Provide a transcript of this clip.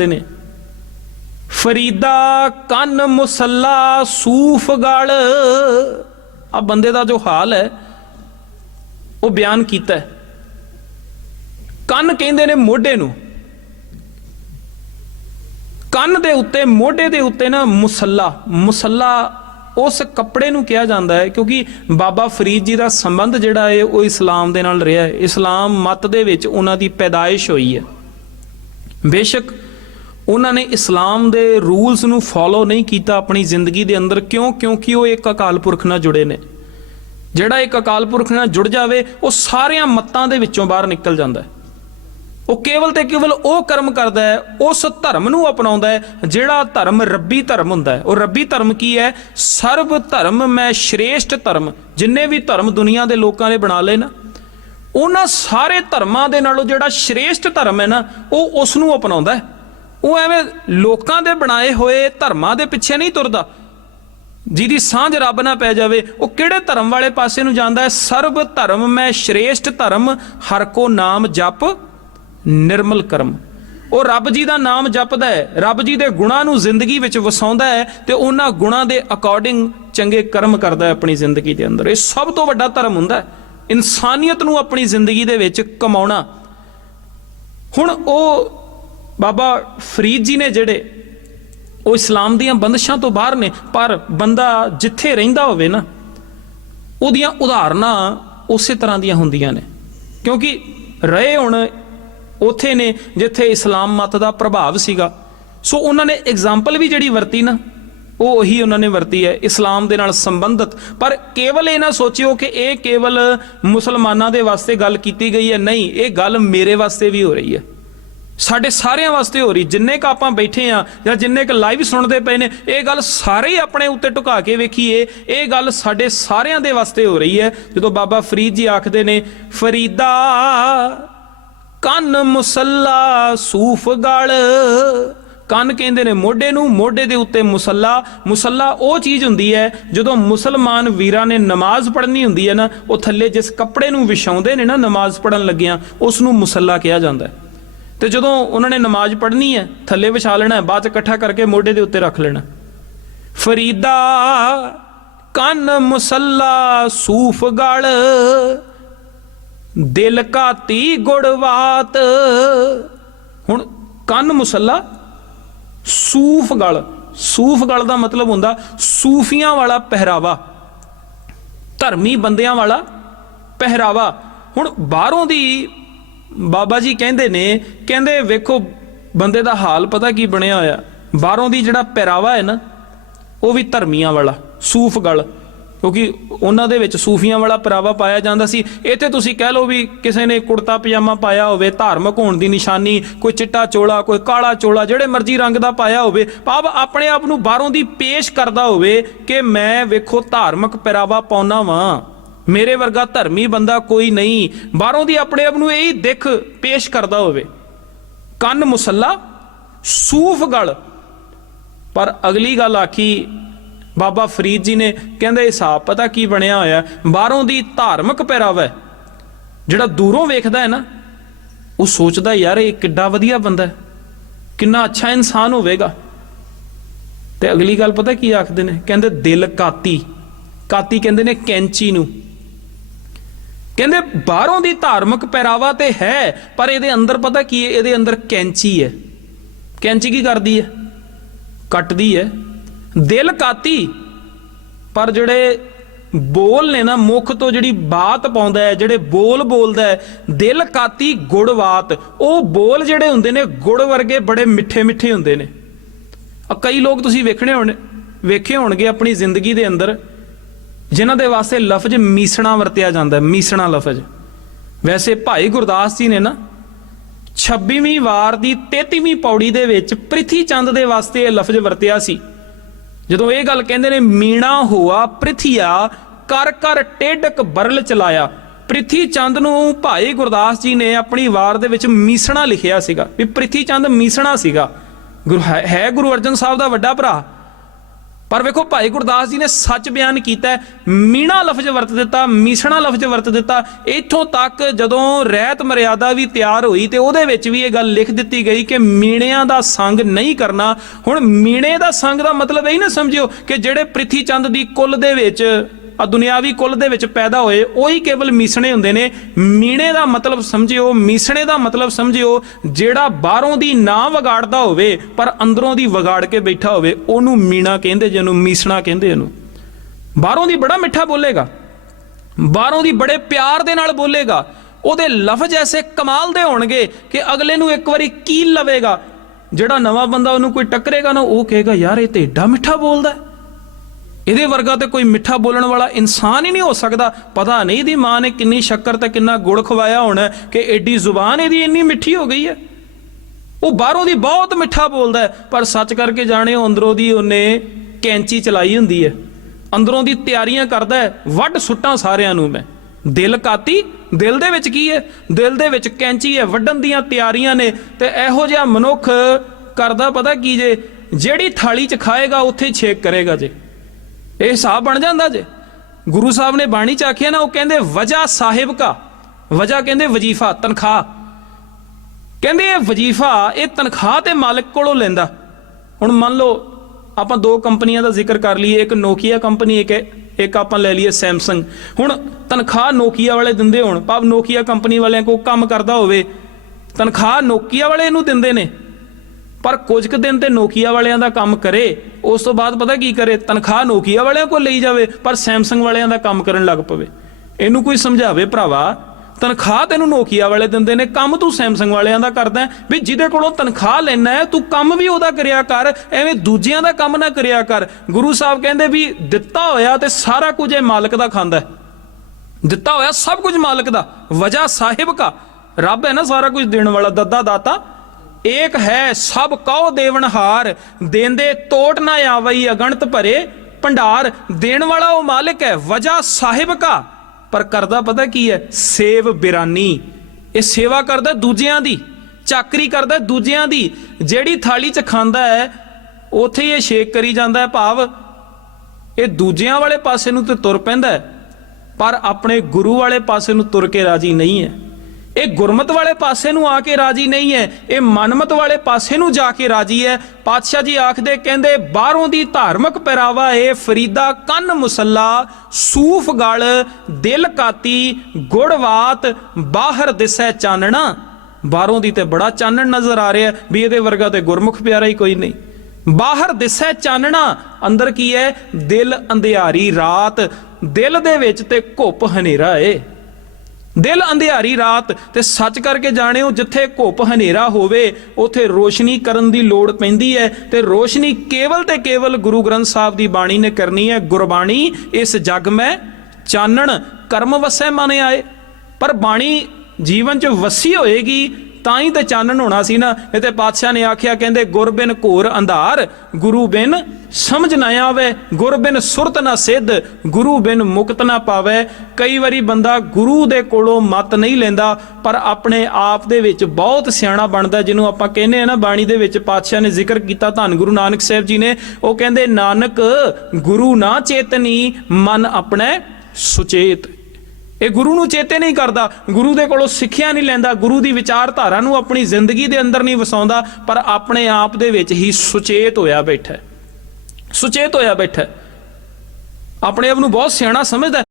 ਆਖਦੇ ਨੇ। ਫਰੀਦਾ ਕੰਨ ਮੁਸੱਲਾ ਸੂਫ ਗਲ ਆ ਬੰਦੇ ਦਾ ਜੋ ਹਾਲ ਹੈ, ਉਹ ਬਿਆਨ ਕੀਤਾ ਹੈ। ਕੰਨ ਕਹਿੰਦੇ ਨੇ ਮੋਢੇ ਨੂੰ। ਕੰਨ ਦੇ ਉੱਤੇ, ਮੋਢੇ ਦੇ ਉੱਤੇ ਨਾ ਮੁਸੱਲਾ। ਮੁਸੱਲਾ ਉਸ ਕੱਪੜੇ ਨੂੰ ਕਿਹਾ ਜਾਂਦਾ ਹੈ, ਕਿਉਂਕਿ ਬਾਬਾ ਫਰੀਦ ਜੀ ਦਾ ਸੰਬੰਧ ਜਿਹੜਾ ਹੈ, ਉਹ ਇਸਲਾਮ ਦੇ ਨਾਲ ਰਿਹਾ ਹੈ। ਇਸਲਾਮ ਮਤ ਦੇ ਵਿੱਚ ਉਹਨਾਂ ਦੀ ਪੈਦਾਇਸ਼ ਹੋਈ ਹੈ। ਬੇਸ਼ੱਕ ਉਹਨਾਂ ਨੇ ਇਸਲਾਮ ਦੇ ਰੂਲਸ ਨੂੰ ਫੋਲੋ ਨਹੀਂ ਕੀਤਾ ਆਪਣੀ ਜ਼ਿੰਦਗੀ ਦੇ ਅੰਦਰ। ਕਿਉਂ? ਕਿਉਂਕਿ ਉਹ ਇੱਕ ਅਕਾਲ ਪੁਰਖ ਨਾਲ ਜੁੜੇ ਨੇ। ਜਿਹੜਾ ਇੱਕ ਅਕਾਲ ਪੁਰਖ ਨਾਲ ਜੁੜ ਜਾਵੇ, ਉਹ ਸਾਰਿਆਂ ਮੱਤਾਂ ਦੇ ਵਿੱਚੋਂ ਬਾਹਰ ਨਿਕਲ ਜਾਂਦਾ ਹੈ। ਉਹ ਕੇਵਲ ਤੇ ਕੇਵਲ ਉਹ ਕਰਮ ਕਰਦਾ ਹੈ, ਉਸ ਧਰਮ ਨੂੰ ਅਪਣਾਉਂਦਾ ਹੈ, ਜਿਹੜਾ ਧਰਮ ਰੱਬੀ ਧਰਮ ਹੁੰਦਾ ਹੈ। ਉਹ ਰੱਬੀ ਧਰਮ ਕੀ ਹੈ? ਸਰਬ ਧਰਮ, ਮੈਂ ਸ਼੍ਰੇਸ਼ਟ ਧਰਮ, ਜਿੰਨੇ ਵੀ ਧਰਮ ਦੁਨੀਆ ਦੇ ਲੋਕਾਂ ਨੇ ਬਣਾ ਲਏ ਨਾ, ਉਹਨਾਂ ਸਾਰੇ ਧਰਮਾਂ ਦੇ ਨਾਲੋਂ ਜਿਹੜਾ ਸ਼੍ਰੇਸ਼ਟ ਧਰਮ ਹੈ ਨਾ, ਉਹ ਉਸ ਨੂੰ ਅਪਣਾਉਂਦਾ ਹੈ। ਉਹ ਐਵੇਂ ਲੋਕਾਂ ਦੇ ਬਣਾਏ ਹੋਏ ਧਰਮਾਂ ਦੇ ਪਿੱਛੇ ਨਹੀਂ ਤੁਰਦਾ, ਜਿਹਦੀ ਸਾਂਝ ਰੱਬ ਨਾਲ ਪੈ ਜਾਵੇ, ਉਹ ਕਿਹੜੇ ਧਰਮ ਵਾਲੇ ਪਾਸੇ ਨੂੰ ਜਾਂਦਾ ਹੈ? ਸਰਬ ਧਰਮ ਮੈਂ ਸ਼੍ਰੇਸ਼ਟ ਧਰਮ, ਹਰ ਕੋ ਨਾਮ ਜਪ ਨਿਰਮਲ ਕਰਮ। ਉਹ ਰੱਬ ਜੀ ਦਾ ਨਾਮ ਜਪਦਾ ਹੈ, ਰੱਬ ਜੀ ਦੇ ਗੁਣਾਂ ਨੂੰ ਜ਼ਿੰਦਗੀ ਵਿੱਚ ਵਸਾਉਂਦਾ ਹੈ ਤੇ ਉਹਨਾਂ ਗੁਣਾਂ ਦੇ ਅਕੋਰਡਿੰਗ ਚੰਗੇ ਕਰਮ ਕਰਦਾ ਹੈ ਆਪਣੀ ਜ਼ਿੰਦਗੀ ਦੇ ਅੰਦਰ। ਇਹ ਸਭ ਤੋਂ ਵੱਡਾ ਧਰਮ ਹੁੰਦਾ ਹੈ। ਇਨਸਾਨੀਅਤ ਨੂੰ ਆਪਣੀ ਜ਼ਿੰਦਗੀ ਦੇ ਵਿੱਚ ਕਮਾਉਣਾ। ਹੁਣ ਉਹ ਬਾਬਾ ਫਰੀਦ ਜੀ ਨੇ ਜਿਹੜੇ ਉਹ ਇਸਲਾਮ ਦੀਆਂ ਬੰਦਸ਼ਾਂ ਤੋਂ ਬਾਹਰ ਨੇ, ਪਰ ਬੰਦਾ ਜਿੱਥੇ ਰਹਿੰਦਾ ਹੋਵੇ ਨਾ, ਉਹਦੀਆਂ ਉਦਾਹਰਨਾਂ ਉਸੇ ਤਰ੍ਹਾਂ ਦੀਆਂ ਹੁੰਦੀਆਂ ਨੇ। ਕਿਉਂਕਿ ਰਹੇ ਹੁਣ ਉਥੇ ਨੇ ਜਿੱਥੇ ਇਸਲਾਮ ਮਤ ਦਾ ਪ੍ਰਭਾਵ ਸੀਗਾ। ਸੋ ਉਹਨਾਂ ਨੇ ਐਗਜ਼ਾਮਪਲ ਵੀ ਜਿਹੜੀ ਵਰਤੀ ਨਾ, ਉਹ ਉਹੀ ਉਹਨਾਂ ਨੇ ਵਰਤੀ ਹੈ, ਇਸਲਾਮ ਦੇ ਨਾਲ ਸੰਬੰਧਿਤ। ਪਰ ਕੇਵਲ ਇਹ ਨਾ ਸੋਚਿਓ ਕਿ ਇਹ ਕੇਵਲ ਮੁਸਲਮਾਨਾਂ ਦੇ ਵਾਸਤੇ ਗੱਲ ਕੀਤੀ ਗਈ ਹੈ, ਨਹੀਂ, ਇਹ ਗੱਲ ਮੇਰੇ ਵਾਸਤੇ ਵੀ ਹੋ ਰਹੀ ਹੈ। ਸਾਡੇ ਸਾਰਿਆਂ ਵਾਸਤੇ ਹੋ ਰਹੀ, ਜਿੰਨੇ ਕ ਆਪਾਂ ਬੈਠੇ ਆ ਜਾਂ ਜਿੰਨੇ ਕ ਲਾਈਵ ਸੁਣਦੇ ਪਏ ਨੇ, ਇਹ ਗੱਲ ਸਾਰੇ ਹੀ ਆਪਣੇ ਉੱਤੇ ਢੁਕਾ ਕੇ ਵੇਖੀਏ, ਇਹ ਗੱਲ ਸਾਡੇ ਸਾਰਿਆਂ ਦੇ ਵਾਸਤੇ ਹੋ ਰਹੀ ਹੈ। ਜਦੋਂ ਬਾਬਾ ਫਰੀਦ ਜੀ ਆਖਦੇ ਨੇ, ਫਰੀਦਾ ਕੰਨ ਮੁਸੱਲਾ, ਸੂਫ ਗਲ। ਕੰਨ ਕਹਿੰਦੇ ਨੇ, ਮੋਢੇ ਨੂੰ ਮੋਢੇ ਦੇ ਉੱਤੇ ਮੁਸੱਲਾ। ਮੁਸੱਲਾ ਉਹ ਚੀਜ਼ ਹੁੰਦੀ ਹੈ, ਜਦੋਂ ਮੁਸਲਮਾਨ ਵੀਰਾਂ ਨੇ ਨਮਾਜ਼ ਪੜ੍ਹਨੀ ਹੁੰਦੀ ਹੈ ਨਾ, ਉਹ ਥੱਲੇ ਜਿਸ ਕੱਪੜੇ ਨੂੰ ਵਿਛਾਉਂਦੇ ਨੇ ਨਾ ਨਮਾਜ਼ ਪੜ੍ਹਨ ਲੱਗਿਆਂ ਉਸ ਨੂੰ ਮੁਸੱਲਾ ਕਿਹਾ ਜਾਂਦਾ ਹੈ। ਤੇ ਜਦੋਂ ਉਹਨਾਂ ਨੇ ਨਮਾਜ਼ ਪੜ੍ਹਨੀ ਹੈ, ਥੱਲੇ ਵਿਛਾ ਲੈਣਾ ਬਾਅਦ ਚ ਇਕੱਠਾ ਕਰਕੇ ਮੋਢੇ ਦੇ ਉੱਤੇ ਰੱਖ ਲੈਣਾ ਫਰੀਦਾ ਕੰਨ ਮੁਸੱਲਾ ਸੂਫ ਗਲ, ਦਿਲ ਘਾਤੀ ਗੁੜਵਾਤ ਹੁਣ ਕੰਨ ਮੁਸੱਲਾ ਸੂਫ ਗਲ ਸੂਫ ਗਲ ਦਾ ਮਤਲਬ ਹੁੰਦਾ ਸੂਫੀਆਂ ਵਾਲਾ ਪਹਿਰਾਵਾ, ਧਰਮੀ ਬੰਦਿਆਂ ਵਾਲਾ ਪਹਿਰਾਵਾ। ਹੁਣ ਬਾਹਰੋਂ ਦੀ ਬਾਬਾ ਜੀ ਕਹਿੰਦੇ ਨੇ, ਕਹਿੰਦੇ ਵੇਖੋ ਬੰਦੇ ਦਾ ਹਾਲ ਪਤਾ ਕੀ ਬਣਿਆ ਹੋਇਆ? ਬਾਹਰੋਂ ਦੀ ਜਿਹੜਾ ਪਹਿਰਾਵਾ ਹੈ ਨਾ, ਉਹ ਵੀ ਧਰਮੀਆਂ ਵਾਲਾ, ਸੂਫ ਗਲ। ਕਿਉਂਕਿ ਉਹਨਾਂ ਦੇ ਵਿੱਚ ਸੂਫੀਆਂ ਵਾਲਾ ਪਹਿਰਾਵਾ ਪਾਇਆ ਜਾਂਦਾ ਸੀ। ਇੱਥੇ ਤੁਸੀਂ ਕਹਿ ਲਓ ਵੀ ਕਿਸੇ ਨੇ ਕੁੜਤਾ ਪਜਾਮਾ ਪਾਇਆ ਹੋਵੇ, ਧਾਰਮਿਕ ਹੋਣ ਦੀ ਨਿਸ਼ਾਨੀ, ਕੋਈ ਚਿੱਟਾ ਚੋਲਾ, ਕੋਈ ਕਾਲਾ ਚੋਲਾ, ਜਿਹੜੇ ਮਰਜ਼ੀ ਰੰਗ ਦਾ ਪਾਇਆ ਹੋਵੇ, ਭਾਵ ਆਪਣੇ ਆਪ ਨੂੰ ਬਾਹਰੋਂ ਦੀ ਪੇਸ਼ ਕਰਦਾ ਹੋਵੇ ਕਿ ਮੈਂ ਵੇਖੋ ਧਾਰਮਿਕ ਪਹਿਰਾਵਾ ਪਾਉਣਾ ਵਾਂ। ਮੇਰੇ ਵਰਗਾ ਧਰਮੀ ਬੰਦਾ ਕੋਈ ਨਹੀਂ। ਬਾਹਰੋਂ ਦੀ ਆਪਣੇ ਆਪ ਨੂੰ ਇਹੀ ਦਿੱਖ ਪੇਸ਼ ਕਰਦਾ ਹੋਵੇ। ਕੰਨ ਮੁਸੱਲਾ, ਸੂਫ ਗਲ। ਪਰ ਅਗਲੀ ਗੱਲ ਆਖੀ ਬਾਬਾ ਫਰੀਦ ਜੀ ਨੇ, ਕਹਿੰਦੇ ਹਿਸਾਬ ਪਤਾ ਕੀ ਬਣਿਆ ਹੋਇਆ ਬਾਹਰੋਂ ਦੀ ਧਾਰਮਿਕ ਪਹਿਰਾਵਾ ਜਿਹੜਾ ਦੂਰੋਂ ਵੇਖਦਾ ਹੈ ਨਾ, ਉਹ ਸੋਚਦਾ ਯਾਰ ਇਹ ਕਿੱਡਾ ਵਧੀਆ ਬੰਦਾ ਹੈ। ਕਿੰਨਾ ਅੱਛਾ ਇਨਸਾਨ ਹੋਵੇਗਾ। ਤੇ ਅਗਲੀ ਗੱਲ ਪਤਾ ਕੀ ਆਖਦੇ ਨੇ? ਕਹਿੰਦੇ ਦਿਲ ਕਾਤੀ। ਕਾਤੀ ਕਹਿੰਦੇ ਨੇ ਕੈਂਚੀ ਨੂੰ। ਕਹਿੰਦੇ ਬਾਹਰੋਂ ਦੀ ਧਾਰਮਿਕ ਪਹਿਰਾਵਾ ਤੇ ਹੈ, ਪਰ ਇਹਦੇ ਅੰਦਰ ਪਤਾ ਕੀ ਹੈ? ਇਹਦੇ ਅੰਦਰ ਕੈਂਚੀ ਹੈ। ਕੈਂਚੀ ਕੀ ਕਰਦੀ ਹੈ? ਕੱਟਦੀ ਹੈ। ਦਿਲ ਕਾਤੀ, ਪਰ ਜਿਹੜੇ ਬੋਲ ਨੇ ਨਾ, ਮੁਖ ਤੋਂ ਜਿਹੜੀ ਬਾਤ ਪਾਉਂਦਾ ਹੈ, ਜਿਹੜੇ ਬੋਲ ਬੋਲਦਾ ਹੈ, ਦਿਲ ਕਾਤੀ ਗੁੜਵਾਤ ਉਹ ਬੋਲ ਜਿਹੜੇ ਹੁੰਦੇ ਨੇ, ਗੁੜ ਵਰਗੇ ਬੜੇ ਮਿੱਠੇ ਮਿੱਠੇ ਹੁੰਦੇ ਨੇ। ਆ ਕਈ ਲੋਕ ਤੁਸੀਂ ਵੇਖਣੇ ਹੋਣੇ ਵੇਖੇ ਹੋਣਗੇ ਆਪਣੀ ਜ਼ਿੰਦਗੀ ਦੇ ਅੰਦਰ ਜਿਨ੍ਹਾਂ ਦੇ ਵਾਸਤੇ ਲਫ਼ਜ਼ ਮੀਸਣਾ ਵਰਤਿਆ ਜਾਂਦਾ ਹੈ, ਮੀਸਣਾ ਲਫ਼ਜ਼। ਵੈਸੇ ਭਾਈ ਗੁਰਦਾਸ ਜੀ ਨੇ ਨਾ 26ਵੀਂ ਵਾਰ ਦੀ 33ਵੀਂ ਪੌੜੀ ਦੇ ਵਿੱਚ ਪ੍ਰਿਥੀ ਚੰਦ ਦੇ ਵਾਸਤੇ ਇਹ ਲਫ਼ਜ਼ ਵਰਤਿਆ ਸੀ। ਜਦੋਂ ਇਹ ਗੱਲ ਕਹਿੰਦੇ ਨੇ, ਮੀਣਾ ਹੋਆ, ਪ੍ਰਿਥੀਆ, ਕਰ ਕਰ ਟੇਡਕ ਬਰਲ ਚਲਾਇਆ। ਪ੍ਰਿਥੀ ਚੰਦ ਨੂੰ ਭਾਈ ਗੁਰਦਾਸ ਜੀ ਨੇ ਆਪਣੀ ਵਾਰ ਦੇ ਵਿੱਚ ਮੀਸਣਾ ਲਿਖਿਆ ਸੀਗਾ। ਵੀ ਪ੍ਰਿਥੀ ਚੰਦ ਮੀਸਣਾ ਸੀਗਾ। ਗੁਰੂ ਹੈ ਹੈ ਗੁਰੂ ਅਰਜਨ ਸਾਹਿਬ ਦਾ ਵੱਡਾ ਭਰਾ। ਪਰ ਵੇਖੋ ਭਾਈ ਗੁਰਦਾਸ ਜੀ ਨੇ ਸੱਚ ਬਿਆਨ ਕੀਤਾ ਮੀਣਾ ਲਫ਼ਜ਼ ਵਰਤ ਦਿੱਤਾ, ਮਿਸਣਾ ਲਫ਼ਜ਼ ਵਰਤ ਦਿੱਤਾ। ਇੱਥੋਂ ਤੱਕ ਜਦੋਂ ਰਹਿਤ ਮਰਿਆਦਾ ਵੀ ਤਿਆਰ ਹੋਈ ਤੇ ਉਹਦੇ ਵਿੱਚ ਵੀ ਇਹ ਗੱਲ ਲਿਖ ਦਿੱਤੀ ਗਈ ਕਿ ਮੀਣਿਆਂ ਦਾ ਸੰਗ ਨਹੀਂ ਕਰਨਾ। ਹੁਣ ਮੀਣੇ ਦਾ ਸੰਗ ਦਾ ਮਤਲਬ ਇਹ ਨਾ ਸਮਝਿਓ ਕਿ ਜਿਹੜੇ ਪ੍ਰਿਥੀ ਚੰਦ ਦੀ ਕੁੱਲ ਦੇ ਵਿੱਚ ਆ ਦੁਨਿਆਵੀ ਕੁੱਲ ਦੇ ਵਿੱਚ ਪੈਦਾ ਹੋਏ, ਉਹੀ ਕੇਵਲ ਮੀਸਣੇ ਹੁੰਦੇ ਨੇ। ਮੀਣੇ ਦਾ ਮਤਲਬ ਸਮਝਿਓ, ਮੀਸਣੇ ਦਾ ਮਤਲਬ ਸਮਝਿਓ, ਜਿਹੜਾ ਬਾਹਰੋਂ ਦੀ ਨਾ ਵਿਗਾੜਦਾ ਹੋਵੇ, ਪਰ ਅੰਦਰੋਂ ਦੀ ਵਿਗਾੜ ਕੇ ਬੈਠਾ ਹੋਵੇ, ਉਹਨੂੰ ਮੀਣਾ ਕਹਿੰਦੇ, ਜਿਹਨੂੰ ਮੀਸਣਾ ਕਹਿੰਦੇ ਇਹਨੂੰ ਬਾਹਰੋਂ ਦੀ ਬੜਾ ਮਿੱਠਾ ਬੋਲੇਗਾ। ਬਾਹਰੋਂ ਦੀ ਬੜੇ ਪਿਆਰ ਦੇ ਨਾਲ ਬੋਲੇਗਾ। ਉਹਦੇ ਲਫ਼ਜ਼ ਐਸੇ ਕਮਾਲ ਦੇ ਹੋਣਗੇ ਕਿ ਅਗਲੇ ਨੂੰ ਇੱਕ ਵਾਰੀ ਕੀਲ ਲਵੇਗਾ। ਜਿਹੜਾ ਨਵਾਂ ਬੰਦਾ ਉਹਨੂੰ ਕੋਈ ਟੱਕਰੇਗਾ ਨਾ, ਉਹ ਕਹੇਗਾ, ਯਾਰ, ਇਹ ਤੇ ਏਡਾ ਮਿੱਠਾ ਬੋਲਦਾ ਹੈ। ਇਹਦੇ ਵਰਗਾ ਤੇ ਕੋਈ ਮਿੱਠਾ ਬੋਲਣ ਵਾਲਾ ਇਨਸਾਨ ਹੀ ਨਹੀਂ ਹੋ ਸਕਦਾ। ਪਤਾ ਨਹੀਂ ਦੀ ਮਾਂ ਨੇ ਕਿੰਨੀ ਸ਼ੱਕਰ ਤੇ ਕਿੰਨਾ ਗੁੜ ਖਵਾਇਆ ਹੋਣਾ ਕਿ ਐਡੀ ਜ਼ੁਬਾਨ ਇਹਦੀ ਇੰਨੀ ਮਿੱਠੀ ਹੋ ਗਈ ਹੈ। ਉਹ ਬਾਹਰੋਂ ਦੀ ਬਹੁਤ ਮਿੱਠਾ ਬੋਲਦਾ ਪਰ ਸੱਚ ਕਰਕੇ ਜਾਣਿਓ ਅੰਦਰੋਂ ਦੀ ਉਹਨੇ ਕੈਂਚੀ ਚਲਾਈ ਹੁੰਦੀ ਹੈ। ਅੰਦਰੋਂ ਦੀ ਤਿਆਰੀਆਂ ਕਰਦਾ ਵੱਢ ਸੁੱਟਾਂ ਸਾਰਿਆਂ ਨੂੰ ਮੈਂ। ਦਿਲ ਕਾਤੀ, ਦਿਲ ਦੇ ਵਿੱਚ ਕੀ ਹੈ? ਦਿਲ ਦੇ ਵਿੱਚ ਕੈਂਚੀ ਹੈ, ਵੱਢਣ ਦੀਆਂ ਤਿਆਰੀਆਂ ਨੇ ਤੇ ਇਹੋ ਜਿਹਾ ਮਨੁੱਖ ਕਰਦਾ ਪਤਾ ਕੀ ਜੇ? ਜਿਹੜੀ ਥਾਲੀ 'ਚ ਖਾਏਗਾ, ਉੱਥੇ ਛੇਕ ਕਰੇਗਾ ਜੇ। ਇਹ ਹਿਸਾਬ ਬਣ ਜਾਂਦਾ ਜੇ। ਗੁਰੂ ਸਾਹਿਬ ਨੇ ਬਾਣੀ ਚ ਆਖਿਆ ਨਾ, ਉਹ ਕਹਿੰਦੇ ਵਜਾ ਸਾਹਿਬ ਕਾ। ਵਜਾ ਕਹਿੰਦੇ, ਵਜੀਫਾ, ਤਨਖਾਹ। ਕਹਿੰਦੇ, ਇਹ ਵਜੀਫਾ, ਇਹ ਤਨਖਾਹ ਤੇ ਮਾਲਕ ਕੋਲੋਂ ਲੈਂਦਾ। ਹੁਣ ਮੰਨ ਲਓ, ਆਪਾਂ ਦੋ ਕੰਪਨੀਆਂ ਦਾ ਜ਼ਿਕਰ ਕਰ ਲਈਏ, ਇੱਕ ਨੋਕੀਆ ਕੰਪਨੀ, ਇੱਕ ਇੱਕ ਆਪਾਂ ਲੈ ਲਈਏ ਸੈਮਸੰਗ। ਹੁਣ ਤਨਖਾਹ ਨੋਕੀਆ ਵਾਲੇ ਦਿੰਦੇ ਹੋਣ, ਭਾਵ ਨੋਕੀਆ ਕੰਪਨੀ ਵਾਲਿਆਂ ਕੋ ਕੰਮ ਕਰਦਾ ਹੋਵੇ, ਤਨਖਾਹ ਨੋਕੀਆ ਵਾਲੇ ਇਹਨੂੰ ਦਿੰਦੇ ਨੇ। ਪਰ ਕੁਝ ਕੁ ਦਿਨ ਤੇ ਨੋਕੀਆ ਵਾਲਿਆਂ ਦਾ ਕੰਮ ਕਰੇ, ਉਸ ਤੋਂ ਬਾਅਦ ਪਤਾ ਕੀ ਕਰੇ? ਤਨਖਾਹ ਨੋਕੀਆ ਵਾਲਿਆਂ ਕੋਲ ਲਈ ਜਾਵੇ, ਪਰ ਸੈਮਸੰਗ ਵਾਲਿਆਂ ਦਾ ਕੰਮ ਕਰਨ ਲੱਗ ਪਵੇ। ਇਹਨੂੰ ਕੋਈ ਸਮਝਾਵੇ ਭਰਾਵਾ? ਤਨਖਾਹ ਤੈਨੂੰ ਨੋਕੀਆ ਵਾਲੇ ਦਿੰਦੇ ਨੇ, ਕੰਮ ਤੂੰ ਸੈਮਸੰਗ ਵਾਲਿਆਂ ਦਾ ਕਰਦਾ ਵੀ ਜਿਹਦੇ ਕੋਲੋਂ ਤਨਖਾਹ ਲੈਣਾ ਹੈ, ਤੂੰ ਕੰਮ ਵੀ ਉਹਦਾ ਕਰਿਆ ਕਰ, ਐਵੇਂ ਦੂਜਿਆਂ ਦਾ ਕੰਮ ਨਾ ਕਰਿਆ ਕਰ। ਗੁਰੂ ਸਾਹਿਬ ਕਹਿੰਦੇ ਵੀ ਦਿੱਤਾ ਹੋਇਆ ਤੇ ਸਾਰਾ ਕੁਝ ਇਹ ਮਾਲਕ ਦਾ ਖਾਂਦਾ ਦਿੱਤਾ ਹੋਇਆ ਸਭ ਕੁਝ ਮਾਲਕ ਦਾ ਵਜਾ ਸਾਹਿਬ ਕਾ। ਰੱਬ ਹੈ ਨਾ ਸਾਰਾ ਕੁਝ ਦੇਣ ਵਾਲਾ, ਦੱਦਾ ਦਾਤਾ। ਏਕ ਹੈ ਸਭ ਕਉ ਦੇਵਨਹਾਰ ਦੇਂਦੇ ਤੋਟ ਨਾ ਆਵਈ ਅਗਣਤ ਭਰੇ, ਭੰਡਾਰ ਦੇਣ ਵਾਲਾ ਉਹ ਮਾਲਿਕ ਹੈ ਵਜਾ ਸਾਹਿਬ ਕਾ। ਪਰ ਕਰਦਾ ਪਤਾ ਕੀ ਹੈ? ਸੇਵ ਬਿਰਾਨੀ। ਇਹ ਸੇਵਾ ਕਰਦਾ ਦੂਜਿਆਂ ਦੀ, ਚਾਕਰੀ ਕਰਦਾ ਦੂਜਿਆਂ ਦੀ। ਜਿਹੜੀ ਥਾਲੀ 'ਚ ਖਾਂਦਾ ਹੈ, ਉੱਥੇ ਹੀ ਇਹ ਸ਼ੇਕ ਕਰੀ ਜਾਂਦਾ ਹੈ ਭਾਵ, ਇਹ ਦੂਜਿਆਂ ਵਾਲੇ ਪਾਸੇ ਨੂੰ ਤੇ ਤੁਰ ਪੈਂਦਾ ਪਰ ਆਪਣੇ ਗੁਰੂ ਵਾਲੇ ਪਾਸੇ ਨੂੰ ਤੁਰ ਕੇ ਰਾਜੀ ਨਹੀਂ ਹੈ। ਇਹ ਗੁਰਮਤ ਵਾਲੇ ਪਾਸੇ ਨੂੰ ਆ ਕੇ ਰਾਜੀ ਨਹੀਂ ਹੈ, ਇਹ ਮਨਮਤ ਵਾਲੇ ਪਾਸੇ ਨੂੰ ਜਾ ਕੇ ਰਾਜੀ ਹੈ। ਪਾਤਸ਼ਾਹ ਜੀ ਆਖਦੇ ਕਹਿੰਦੇ, ਬਾਹਰੋਂ ਦੀ ਧਾਰਮਿਕ ਪਹਿਰਾਵਾ ਏ ਫਰੀਦਾ ਕੰਨ ਮੁਸੱਲਾ, ਸੂਫ ਗਲ, ਦਿਲ ਕਾਤੀ ਗੁੜਵਾਤ ਬਾਹਰ ਦਿਸੈ ਚਾਨਣਾ। ਬਾਹਰੋਂ ਦੀ ਤੇ ਬੜਾ ਚਾਨਣ ਨਜ਼ਰ ਆ ਰਿਹਾ, ਵੀ ਇਹਦੇ ਵਰਗਾ ਤੇ ਗੁਰਮੁਖ ਪਿਆਰਾ ਹੀ ਕੋਈ ਨਹੀਂ। ਬਾਹਰ ਦਿਸੈ ਚਾਨਣਾ, ਅੰਦਰ ਕੀ ਹੈ? ਦਿਲ ਅੰਧਿਆਰੀ ਰਾਤ, ਦਿਲ ਦੇ ਵਿੱਚ ਤੇ ਘੁੱਪ ਹਨੇਰਾ ਏ। ਦਿਲ ਅੰਧਿਆਰੀ ਰਾਤ ਤੇ ਸੱਚ ਕਰਕੇ ਜਾਣਿਓ, ਜਿੱਥੇ ਘੁੱਪ ਹਨੇਰਾ ਹੋਵੇ, ਉਥੇ ਰੋਸ਼ਨੀ ਕਰਨ ਦੀ ਲੋੜ ਪੈਂਦੀ ਹੈ ਤੇ ਰੋਸ਼ਨੀ ਕੇਵਲ ਤੇ ਕੇਵਲ ਗੁਰੂ ਗ੍ਰੰਥ ਸਾਹਿਬ ਦੀ ਬਾਣੀ ਨੇ ਕਰਨੀ ਹੈ। ਗੁਰਬਾਣੀ ਇਸ ਜਗ ਮੈਂ ਚਾਨਣ ਕਰਮ ਵਸੈ ਮਨ ਆਏ। ਪਰ ਬਾਣੀ ਜੀਵਨ ਚ ਵਸੀ ਹੋਏਗੀ ਤਾਂ ਹੀ ਤੇ ਚਾਨਣ ਹੋਣਾ ਸੀ ਨਾ। ਇਹ ਤੇ ਪਾਤਸ਼ਾਹ ਨੇ ਆਖਿਆ, ਕਹਿੰਦੇ, ਗੁਰ ਬਿਨ ਘੋਰ ਅੰਧਾਰ, ਗੁਰੂ ਬਿਨ ਸਮਝ ਨਾ ਆਵੇ, ਗੁਰ ਬਿਨ ਸੁਰਤ ਨਾ ਸਿੱਧ, ਗੁਰੂ ਬਿਨ ਮੁਕਤ ਨਾ ਪਾਵੇ। ਕਈ ਵਾਰੀ ਬੰਦਾ ਗੁਰੂ ਦੇ ਕੋਲੋਂ ਮਤ ਨਹੀਂ ਲੈਂਦਾ, ਪਰ ਆਪਣੇ ਆਪ ਦੇ ਵਿੱਚ ਬਹੁਤ ਸਿਆਣਾ ਬਣਦਾ ਜਿਹਨੂੰ ਆਪਾਂ ਕਹਿੰਦੇ ਆ ਨਾ, ਬਾਣੀ ਦੇ ਵਿੱਚ ਪਾਤਸ਼ਾਹ ਨੇ ਜ਼ਿਕਰ ਕੀਤਾ ਧੰਨ ਗੁਰੂ ਨਾਨਕ ਸਾਹਿਬ ਜੀ ਨੇ। ਉਹ ਕਹਿੰਦੇ, ਨਾਨਕ, ਗੁਰੂ ਨਾ ਚੇਤਨੀ, ਮਨ ਆਪਣੇ ਸੁਚੇਤ। ਇਹ ਗੁਰੂ ਨੂੰ ਚੇਤੇ ਨਹੀਂ ਕਰਦਾ। ਗੁਰੂ ਦੇ ਕੋਲੋਂ ਸਿੱਖਿਆ ਨਹੀਂ ਲੈਂਦਾ। ਗੁਰੂ ਦੀ ਵਿਚਾਰਧਾਰਾ ਨੂੰ ਆਪਣੀ ਜ਼ਿੰਦਗੀ ਦੇ ਅੰਦਰ ਨਹੀਂ ਵਸਾਉਂਦਾ, ਪਰ ਆਪਣੇ ਆਪ ਦੇ ਵਿੱਚ ਹੀ ਸੁਚੇਤ ਹੋਇਆ ਬੈਠਾ ਸੁਚੇਤ ਹੋਇਆ ਬੈਠਾ ਆਪਣੇ ਆਪ ਨੂੰ ਬਹੁਤ ਸਿਆਣਾ ਸਮਝਦਾ